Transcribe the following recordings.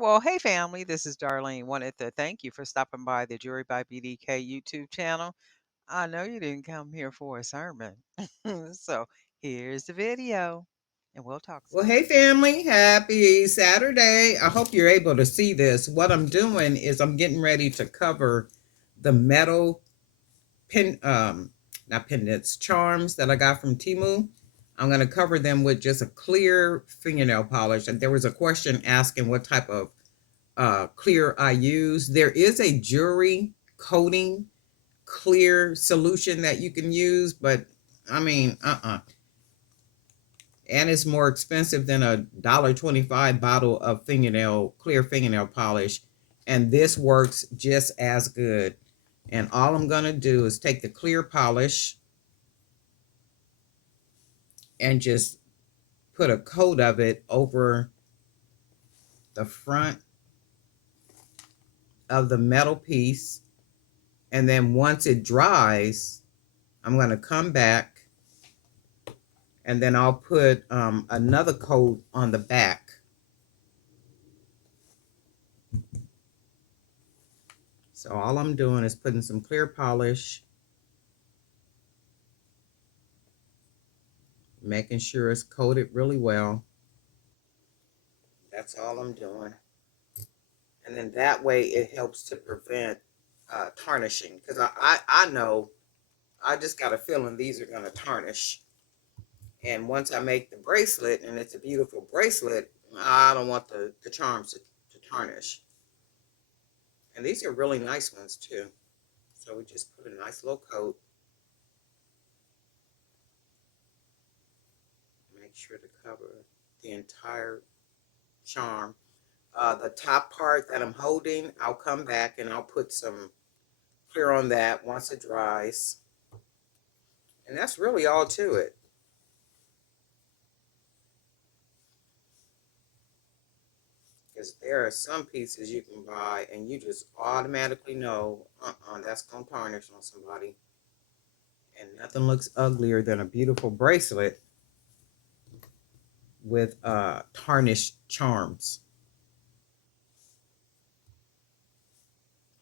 Well, hey family, this is Darlene. Wanted to thank you for stopping by the Jury by BDK YouTube channel. I know you didn't come here for a sermon. So here's the video and we'll talk Well, some. hey family, happy Saturday. I hope you're able to see this. What I'm doing is I'm getting ready to cover the metal pin, not pendants, charms that I got from Temu. I'm going to cover them with just a clear fingernail polish. And there was a question asking what type of clear I use. There is a jewelry coating clear solution that you can use, but I mean, and it's more expensive than a $1.25 bottle of clear fingernail polish. And this works just as good. And all I'm going to do is take the clear polish and just put a coat of it over the front of the metal piece. And then once it dries, I'm going to come back and then I'll put another coat on the back. So all I'm doing is putting some clear polish, making sure it's coated really well. That's all I'm doing. And then that way it helps to prevent tarnishing. Because I know, I just got a feeling these are going to tarnish. And once I make the bracelet, and it's a beautiful bracelet, I don't want the charms to tarnish. And these are really nice ones too. So we just put a nice little coat. Make sure to cover the entire charm. The top part that I'm holding, I'll come back and I'll put some clear on that once it dries. And that's really all to it. Because there are some pieces you can buy and you just automatically know, that's going to tarnish on somebody. And nothing looks uglier than a beautiful bracelet with tarnished charms.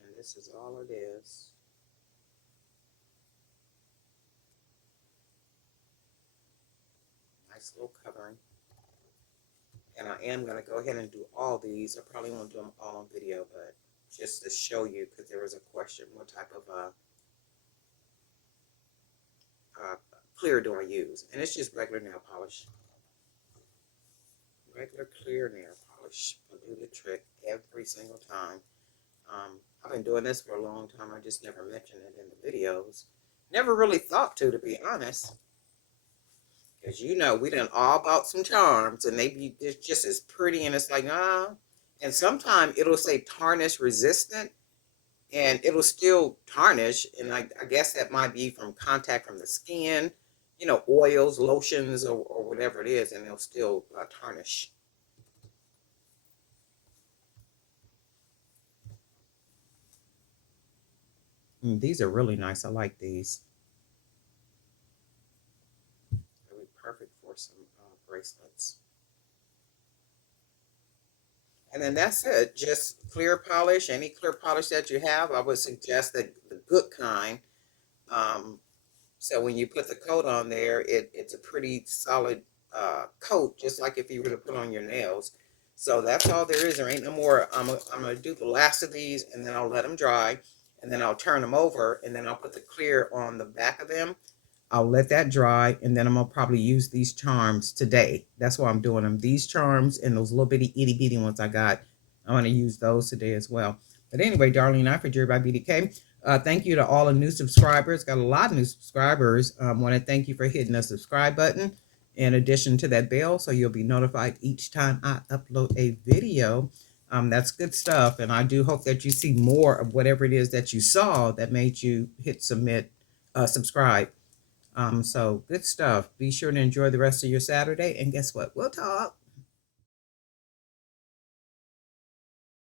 And this is all it is. Nice little covering. And I am going to go ahead and do all these. I probably won't do them all on video, but just to show you, because there was a question, what type of clear do I use? And it's just regular nail polish. Regular clear nail polish will do the trick every single time. I've been doing this for a long time. I just never mentioned it in the videos. Never really thought to be honest. Because you know, we done all bought some charms and they be just as pretty, and it's like, ah. And sometimes it'll say tarnish resistant and it'll still tarnish. And I guess that might be from contact from the skin, you know, oils, lotions, or whatever it is, and they'll still tarnish. These are really nice. I like these. Really perfect for some bracelets. And then that's it. Just clear polish. Any clear polish that you have, I would suggest the good kind. So when you put the coat on there, it's a pretty solid coat, just like if you were to put on your nails. So that's all there is. There ain't no more. I'm going to do the last of these, and then I'll let them dry, and then I'll turn them over, and then I'll put the clear on the back of them. I'll let that dry, and then I'm going to probably use these charms today. That's why I'm doing them. These charms and those little bitty itty bitty ones I got, I'm going to use those today as well. But anyway, Darlene, I for Jerry by BDK. Thank you to all the new subscribers. Got a lot of new subscribers. Want to thank you for hitting the subscribe button in addition to that bell, so you'll be notified each time I upload a video. That's good stuff, and I do hope that you see more of whatever it is that you saw that made you hit subscribe. So good stuff. Be sure to enjoy the rest of your Saturday, and guess what? We'll talk.